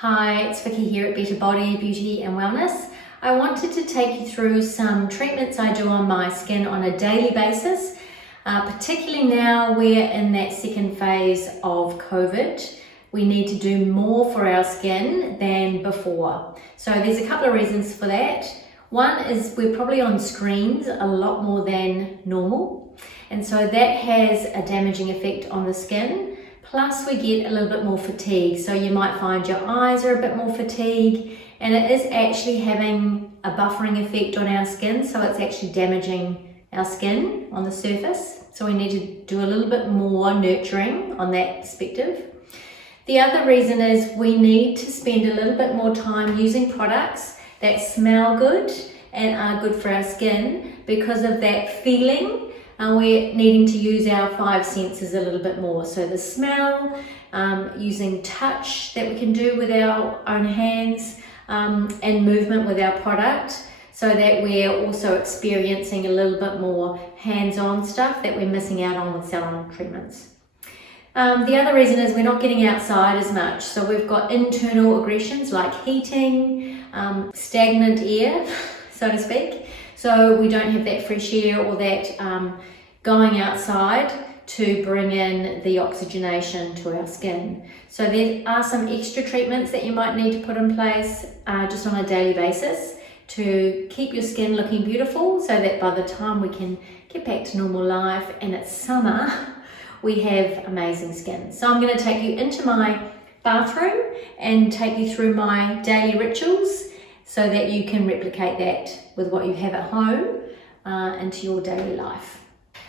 Hi, it's Vicky here at Better Body, Beauty and Wellness. I wanted to take you through some treatments I do on my skin on a daily basis, particularly now we're in that second phase of COVID. We need to do more for our skin than before. So there's a couple of reasons for that. One is we're probably on screens a lot more than normal, and so that has a damaging effect on the skin. Plus we get a little bit more fatigue, so you might find your eyes are a bit more fatigued, and it is actually having a buffering effect on our skin, so it's actually damaging our skin on the surface. So we need to do a little bit more nurturing on that perspective. The other reason is we need to spend a little bit more time using products that smell good and are good for our skin because of that feeling. We're needing to use our five senses a little bit more. So the smell, using touch that we can do with our own hands, and movement with our product, so that we're also experiencing a little bit more hands-on stuff that we're missing out on with salon treatments. The other reason is we're not getting outside as much. So we've got internal aggressions like heating, stagnant air, so to speak. So we don't have that fresh air or that going outside to bring in the oxygenation to our skin. So there are some extra treatments that you might need to put in place just on a daily basis to keep your skin looking beautiful, so that by the time we can get back to normal life and it's summer, we have amazing skin. So I'm going to take you into my bathroom and take you through my daily rituals so that you can replicate that with what you have at home into your daily life.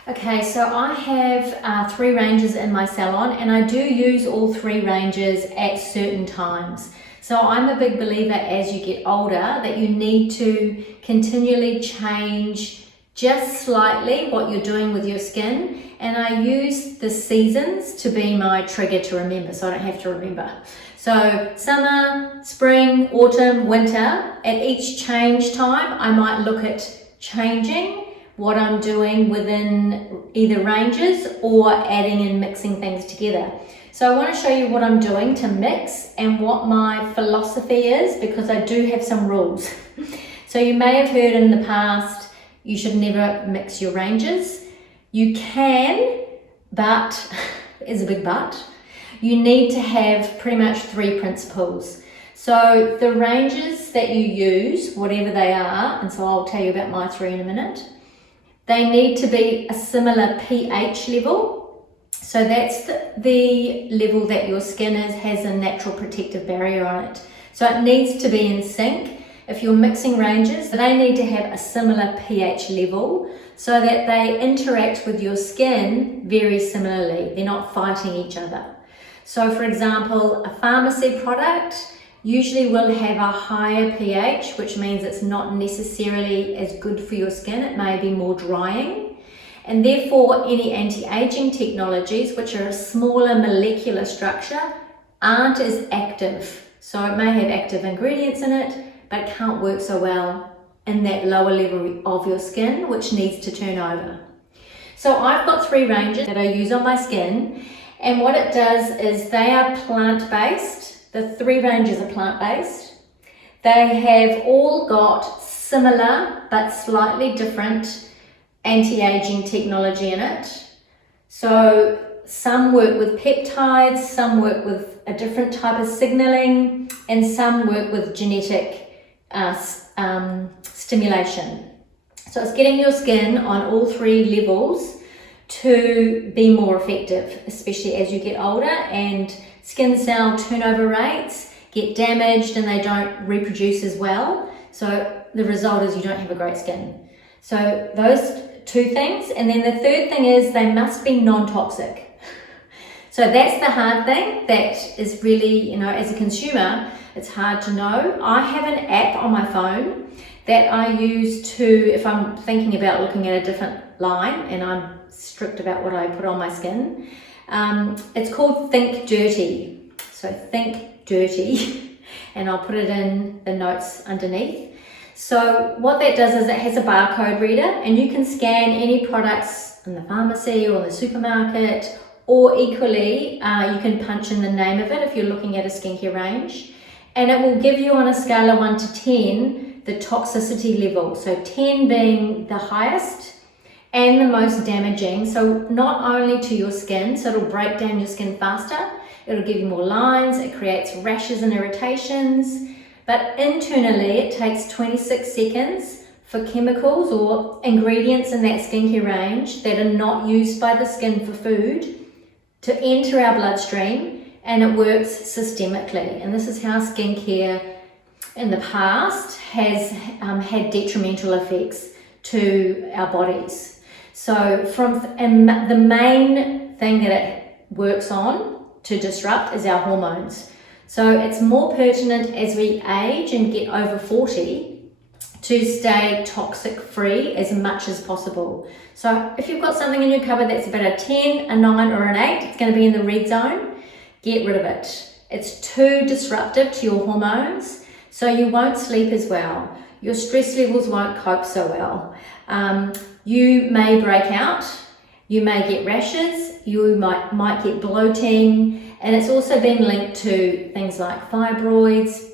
Okay, so I have 3 ranges in my salon, and I do use all 3 ranges at certain times. So I'm a big believer as you get older that you need to continually change just slightly what you're doing with your skin, and I use the seasons to be my trigger to remember, so I don't have to remember. So summer, spring, autumn, winter, at each change time I might look at changing what I'm doing within either ranges or adding and mixing things together. So I want to show you what I'm doing to mix and what my philosophy is, because I do have some rules. So you may have heard in the past you should never mix your ranges. You can, but is a big but. You need to have pretty much 3 principles. So the ranges that you use, whatever they are, and so I'll tell you about my 3 in a minute, they need to be a similar pH level. So that's the level that your skin has a natural protective barrier on it. So it needs to be in sync. If you're mixing ranges, they need to have a similar pH level so that they interact with your skin very similarly. They're not fighting each other. So for example, a pharmacy product usually will have a higher pH, which means it's not necessarily as good for your skin. It may be more drying. And therefore, any anti-aging technologies, which are a smaller molecular structure, aren't as active. So it may have active ingredients in it, but it can't work so well in that lower level of your skin, which needs to turn over. So I've got 3 ranges that I use on my skin, and what it does is they are plant-based. The 3 ranges are plant-based. They have all got similar but slightly different anti-aging technology in it. So some work with peptides, some work with a different type of signaling, and some work with genetic stimulation. So it's getting your skin on all 3 levels to be more effective, especially as you get older and skin cell turnover rates get damaged and they don't reproduce as well. So the result is you don't have a great skin. So those 2 things. And then the third thing is they must be non-toxic. So that's the hard thing that is really, as a consumer, it's hard to know. I have an app on my phone that I use to, if I'm thinking about looking at a different line and I'm strict about what I put on my skin, it's called Think Dirty. So Think Dirty, and I'll put it in the notes underneath. So what that does is it has a barcode reader, and you can scan any products in the pharmacy or the supermarket, or equally you can punch in the name of it if you're looking at a skincare range, And it will give you on a scale of 1 to 10 the toxicity level. So 10 being the highest and the most damaging. So not only to your skin, so it'll break down your skin faster, it'll give you more lines, it creates rashes and irritations, but internally it takes 26 seconds for chemicals or ingredients in that skincare range that are not used by the skin for food to enter our bloodstream, and it works systemically. And this is how skincare in the past has had detrimental effects to our bodies. So and the main thing that it works on to disrupt is our hormones. So it's more pertinent as we age and get over 40 to stay toxic free as much as possible. So if you've got something in your cupboard that's about a 10, a 9 or an 8, it's going to be in the red zone, get rid of it. It's too disruptive to your hormones, so you won't sleep as well. Your stress levels won't cope so well. You may break out, you may get rashes, you might get bloating, and it's also been linked to things like fibroids,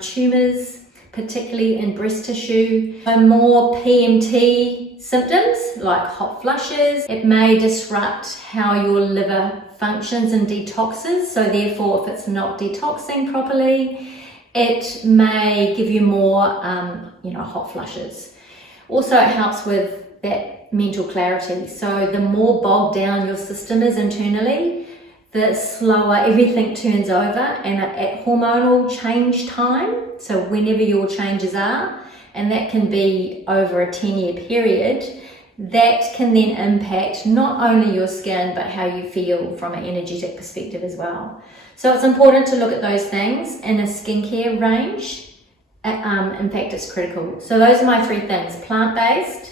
tumours, particularly in breast tissue. More PMT symptoms like hot flushes. It may disrupt how your liver functions and detoxes. So therefore, if it's not detoxing properly, it may give you more, hot flushes. Also, it helps with that mental clarity. So the more bogged down your system is internally, the slower everything turns over, and at hormonal change time, so whenever your changes are, and that can be over a 10-year period, that can then impact not only your skin, but how you feel from an energetic perspective as well. So it's important to look at those things in a skincare range. In fact, it's critical. So those are my 3 things: plant-based,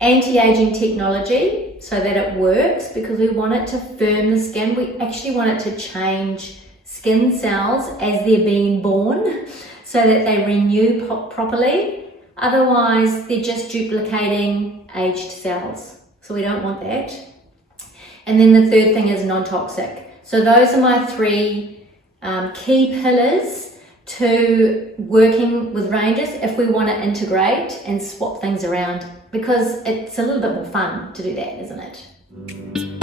anti-aging technology, so that it works, because we want it to firm the skin. We actually want it to change skin cells as they're being born so that they renew properly. Otherwise, they're just duplicating aged cells. So we don't want that. And then the third thing is non-toxic. So those are my 3 key pillars to working with ranges if we want to integrate and swap things around, because it's a little bit more fun to do that, isn't it?